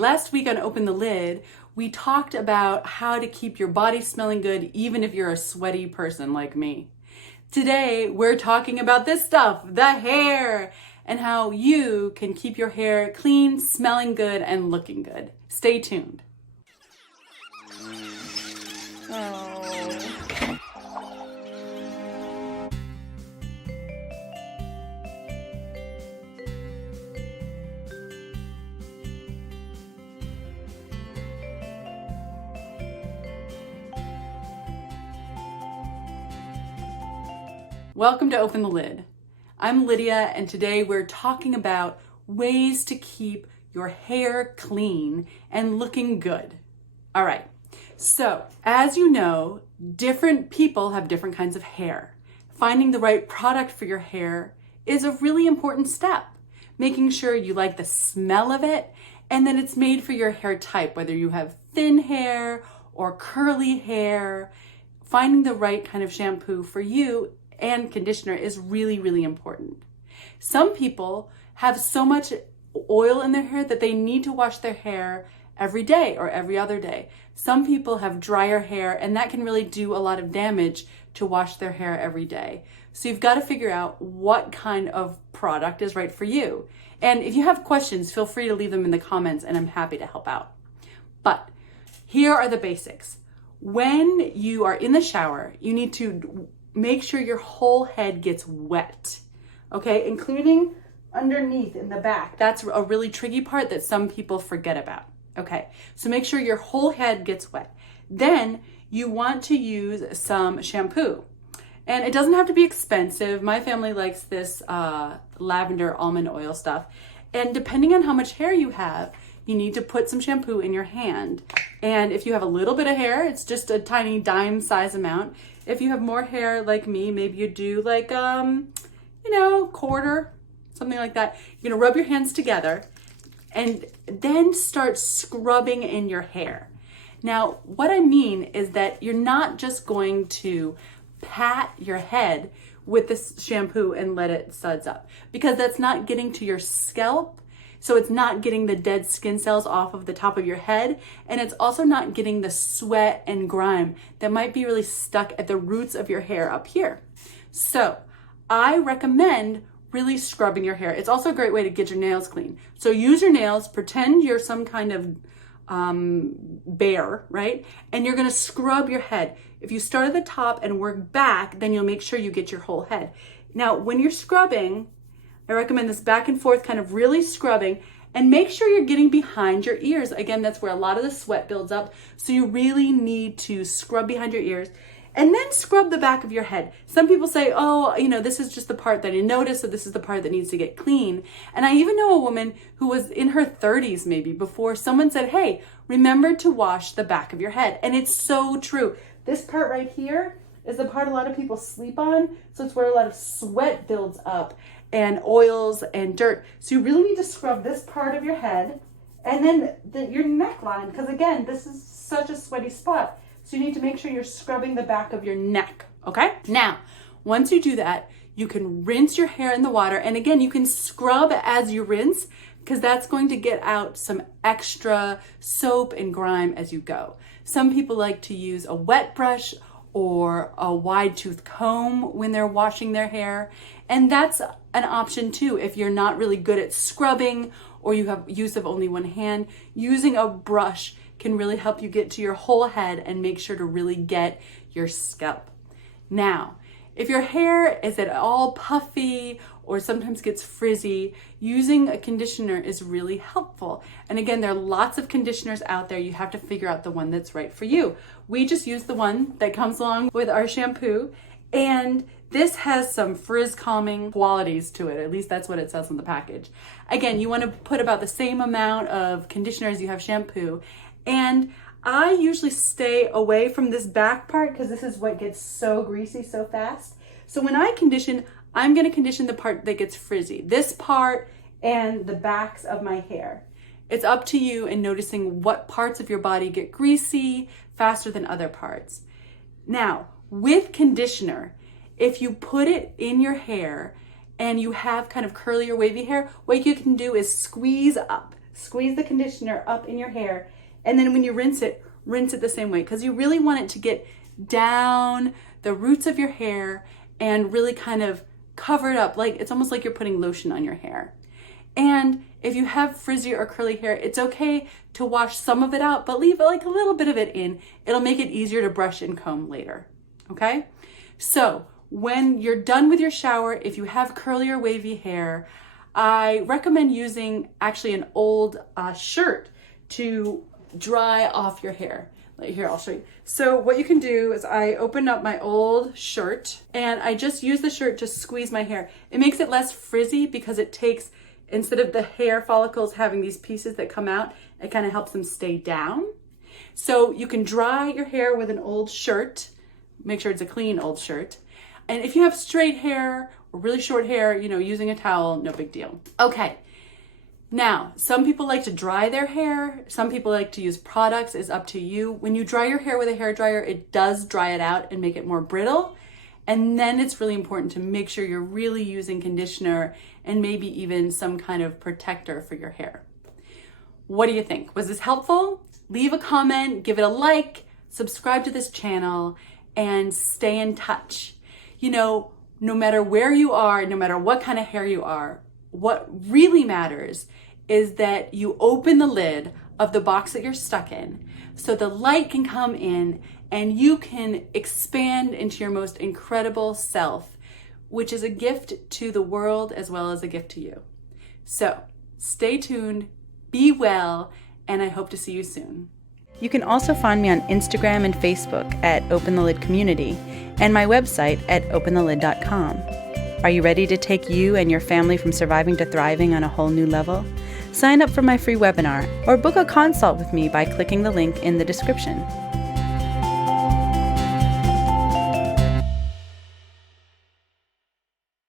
last week on Open the Lid, we talked about how to keep your body smelling good even if you're a sweaty person like me. Today, we're talking about this stuff, the hair, and how you can keep your hair clean, smelling good, and looking good. Stay tuned. Welcome to Open the Lid. I'm Lydia, and today we're talking about ways to keep your hair clean and looking good. All right, so as you know, different people have different kinds of hair. Finding the right product for your hair is a really important step. Making sure you like the smell of it and that it's made for your hair type, whether you have thin hair or curly hair. Finding the right kind of shampoo for you and conditioner is really, really important. Some people have so much oil in their hair that they need to wash their hair every day or every other day. Some people have drier hair, and that can really do a lot of damage to wash their hair every day. So you've got to figure out what kind of product is right for you. And if you have questions, feel free to leave them in the comments and I'm happy to help out. But here are the basics. When you are in the shower, you need to make sure your whole head gets wet, okay? Including underneath in the back. That's a really tricky part that some people forget about, okay? So make sure your whole head gets wet. Then you want to use some shampoo. And it doesn't have to be expensive. My family likes this lavender almond oil stuff. And depending on how much hair you have, you need to put some shampoo in your hand. And if you have a little bit of hair, it's just a tiny dime size amount. If you have more hair like me, maybe you do like, quarter, something like that. You're gonna rub your hands together and then start scrubbing in your hair. Now, what I mean is that you're not just going to pat your head with this shampoo and let it suds up, because that's not getting to your scalp. So it's not getting the dead skin cells off of the top of your head, and it's also not getting the sweat and grime that might be really stuck at the roots of your hair up here. So I recommend really scrubbing your hair. It's also a great way to get your nails clean. So use your nails, pretend you're some kind of bear, right? And you're gonna scrub your head. If you start at the top and work back, then you'll make sure you get your whole head. Now, when you're scrubbing, I recommend this back and forth kind of really scrubbing, and make sure you're getting behind your ears. Again, that's where a lot of the sweat builds up. So you really need to scrub behind your ears and then scrub the back of your head. Some people say, this is just the part that I noticed, so this is the part that needs to get clean. And I even know a woman who was in her 30s maybe before someone said, hey, remember to wash the back of your head. And it's so true. This part right here is the part a lot of people sleep on. So it's where a lot of sweat builds up and oils and dirt. So you really need to scrub this part of your head and then your neckline, because again, this is such a sweaty spot. So you need to make sure you're scrubbing the back of your neck, okay? Now, once you do that, you can rinse your hair in the water. And again, you can scrub as you rinse, because that's going to get out some extra soap and grime as you go. Some people like to use a wet brush or a wide tooth comb when they're washing their hair. And that's an option too. If you're not really good at scrubbing or you have use of only one hand, using a brush can really help you get to your whole head and make sure to really get your scalp. Now, if your hair is at all puffy or sometimes gets frizzy, using a conditioner is really helpful. And again, there are lots of conditioners out there. You have to figure out the one that's right for you. We just use the one that comes along with our shampoo, and this has some frizz calming qualities to it. At least that's what it says on the package. Again, you want to put about the same amount of conditioner as you have shampoo. And I usually stay away from this back part because this is what gets so greasy so fast. So when I condition, I'm going to condition the part that gets frizzy, this part and the backs of my hair. It's up to you in noticing what parts of your body get greasy faster than other parts. Now, with conditioner, if you put it in your hair and you have kind of curly or wavy hair, what you can do is squeeze up. Squeeze the conditioner up in your hair, and then when you rinse it the same way, because you really want it to get down the roots of your hair and really kind of cover it up. Like it's almost like you're putting lotion on your hair. And if you have frizzy or curly hair, it's okay to wash some of it out, but leave like a little bit of it in. It'll make it easier to brush and comb later, okay? So when you're done with your shower, if you have curly or wavy hair, I recommend using actually an old shirt to dry off your hair. Here, I'll show you. So what you can do is I open up my old shirt and I just use the shirt to squeeze my hair. It makes it less frizzy because it takes, instead of the hair follicles having these pieces that come out, it kind of helps them stay down. So you can dry your hair with an old shirt. Make sure it's a clean old shirt. And if you have straight hair or really short hair, using a towel, no big deal. Okay. Now, some people like to dry their hair. Some people like to use products. It's up to you. When you dry your hair with a hairdryer, it does dry it out and make it more brittle. And then it's really important to make sure you're really using conditioner and maybe even some kind of protector for your hair. What do you think? Was this helpful? Leave a comment, give it a like, subscribe to this channel, and stay in touch. No matter where you are, no matter what kind of hair you are, what really matters is that you open the lid of the box that you're stuck in so the light can come in and you can expand into your most incredible self, which is a gift to the world as well as a gift to you. So stay tuned, be well, and I hope to see you soon. You can also find me on Instagram and Facebook at Open the Lid Community and my website at openthelid.com. Are you ready to take you and your family from surviving to thriving on a whole new level? Sign up for my free webinar or book a consult with me by clicking the link in the description.